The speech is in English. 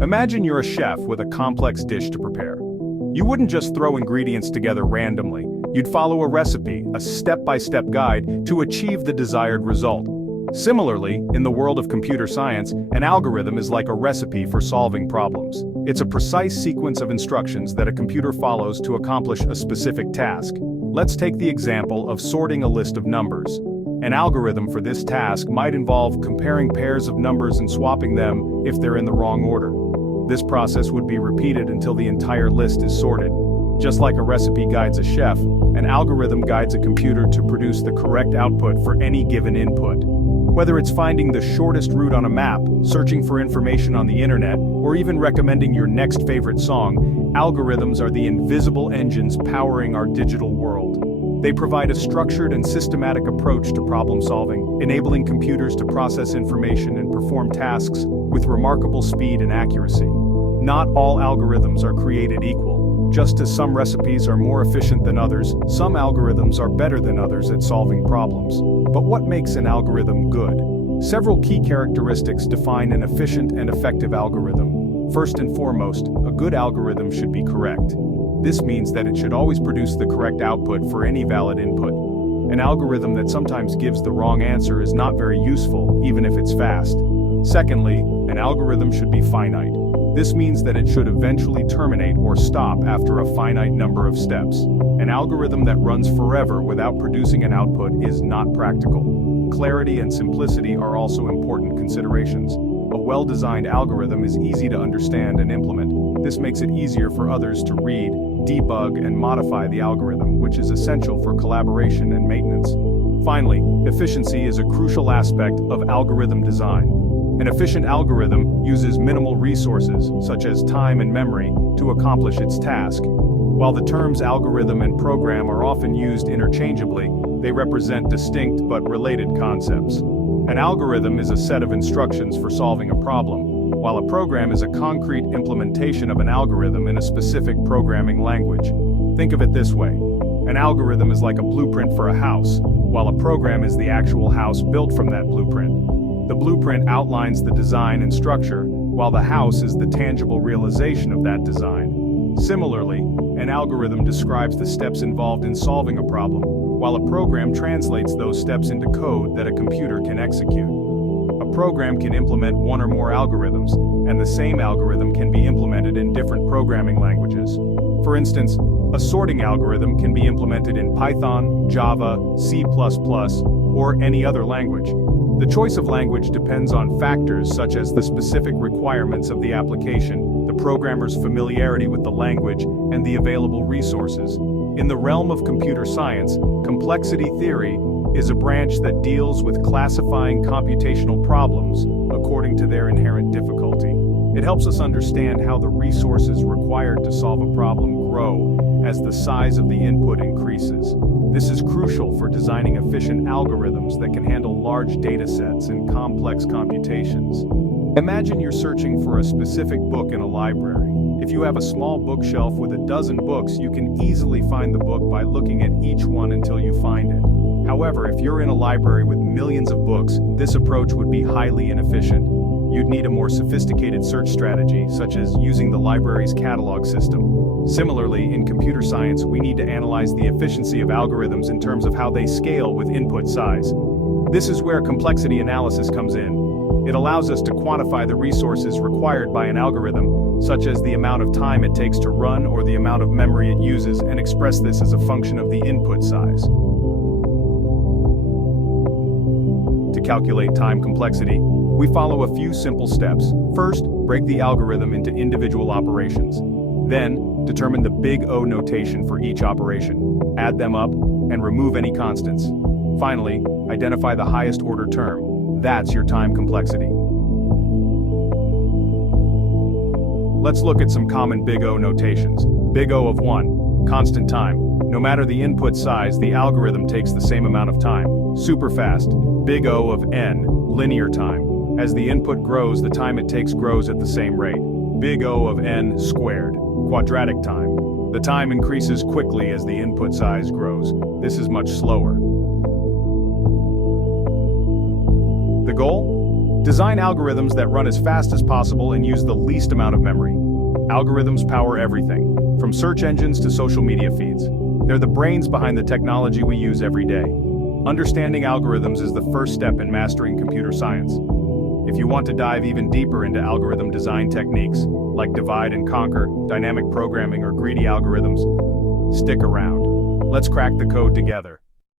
Imagine you're a chef with a complex dish to prepare. You wouldn't just throw ingredients together randomly. You'd follow a recipe, a step-by-step guide to achieve the desired result. Similarly, in the world of computer science, an algorithm is like a recipe for solving problems. It's a precise sequence of instructions that a computer follows to accomplish a specific task. Let's take the example of sorting a list of numbers. An algorithm for this task might involve comparing pairs of numbers and swapping them if they're in the wrong order. This process would be repeated until the entire list is sorted. Just like a recipe guides a chef, an algorithm guides a computer to produce the correct output for any given input. Whether it's finding the shortest route on a map, searching for information on the internet, or even recommending your next favorite song, algorithms are the invisible engines powering our digital world. They provide a structured and systematic approach to problem solving, enabling computers to process information and perform tasks with remarkable speed and accuracy. Not all algorithms are created equal. Just as some recipes are more efficient than others, some algorithms are better than others at solving problems. But what makes an algorithm good? Several key characteristics define an efficient and effective algorithm. First and foremost, a good algorithm should be correct. This means that it should always produce the correct output for any valid input. An algorithm that sometimes gives the wrong answer is not very useful, even if it's fast. Secondly, an algorithm should be finite. This means that it should eventually terminate or stop after a finite number of steps. An algorithm that runs forever without producing an output is not practical. Clarity and simplicity are also important considerations. A well-designed algorithm is easy to understand and implement. This makes it easier for others to read, debug, and modify the algorithm, which is essential for collaboration and maintenance. Finally, efficiency is a crucial aspect of algorithm design. An efficient algorithm uses minimal resources, such as time and memory, to accomplish its task. While the terms algorithm and program are often used interchangeably, they represent distinct but related concepts. An algorithm is a set of instructions for solving a problem, while a program is a concrete implementation of an algorithm in a specific programming language. Think of it this way. An algorithm is like a blueprint for a house, while a program is the actual house built from that blueprint. The blueprint outlines the design and structure, while the house is the tangible realization of that design. Similarly, an algorithm describes the steps involved in solving a problem, while a program translates those steps into code that a computer can execute. A program can implement one or more algorithms, and the same algorithm can be implemented in different programming languages. For instance, a sorting algorithm can be implemented in Python, Java, C++, or any other language. The choice of language depends on factors such as the specific requirements of the application, the programmer's familiarity with the language, and the available resources. In the realm of computer science, complexity theory is a branch that deals with classifying computational problems according to their inherent difficulty. It helps us understand how the resources required to solve a problem grow as the size of the input increases. This is crucial for designing efficient algorithms that can handle large datasets and complex computations. Imagine you're searching for a specific book in a library. If you have a small bookshelf with a dozen books, you can easily find the book by looking at each one until you find it. However, if you're in a library with millions of books, this approach would be highly inefficient. You'd need a more sophisticated search strategy, such as using the library's catalog system. Similarly, in computer science, we need to analyze the efficiency of algorithms in terms of how they scale with input size. This is where complexity analysis comes in. It allows us to quantify the resources required by an algorithm, such as the amount of time it takes to run or the amount of memory it uses, and express this as a function of the input size. To calculate time complexity, we follow a few simple steps. First, break the algorithm into individual operations. Then, determine the big O notation for each operation. Add them up, and remove any constants. Finally, identify the highest order term. That's your time complexity. Let's look at some common big O notations. Big O of 1, constant time. No matter the input size, the algorithm takes the same amount of time. Super fast. Big O of n, linear time. As the input grows, the time it takes grows at the same rate. Big O of n squared, quadratic time. The time increases quickly as the input size grows. This is much slower. The goal? Design algorithms that run as fast as possible and use the least amount of memory. Algorithms power everything, from search engines to social media feeds. They're the brains behind the technology we use every day. Understanding algorithms is the first step in mastering computer science. If you want to dive even deeper into algorithm design techniques, like divide and conquer, dynamic programming, or greedy algorithms, stick around. Let's crack the code together.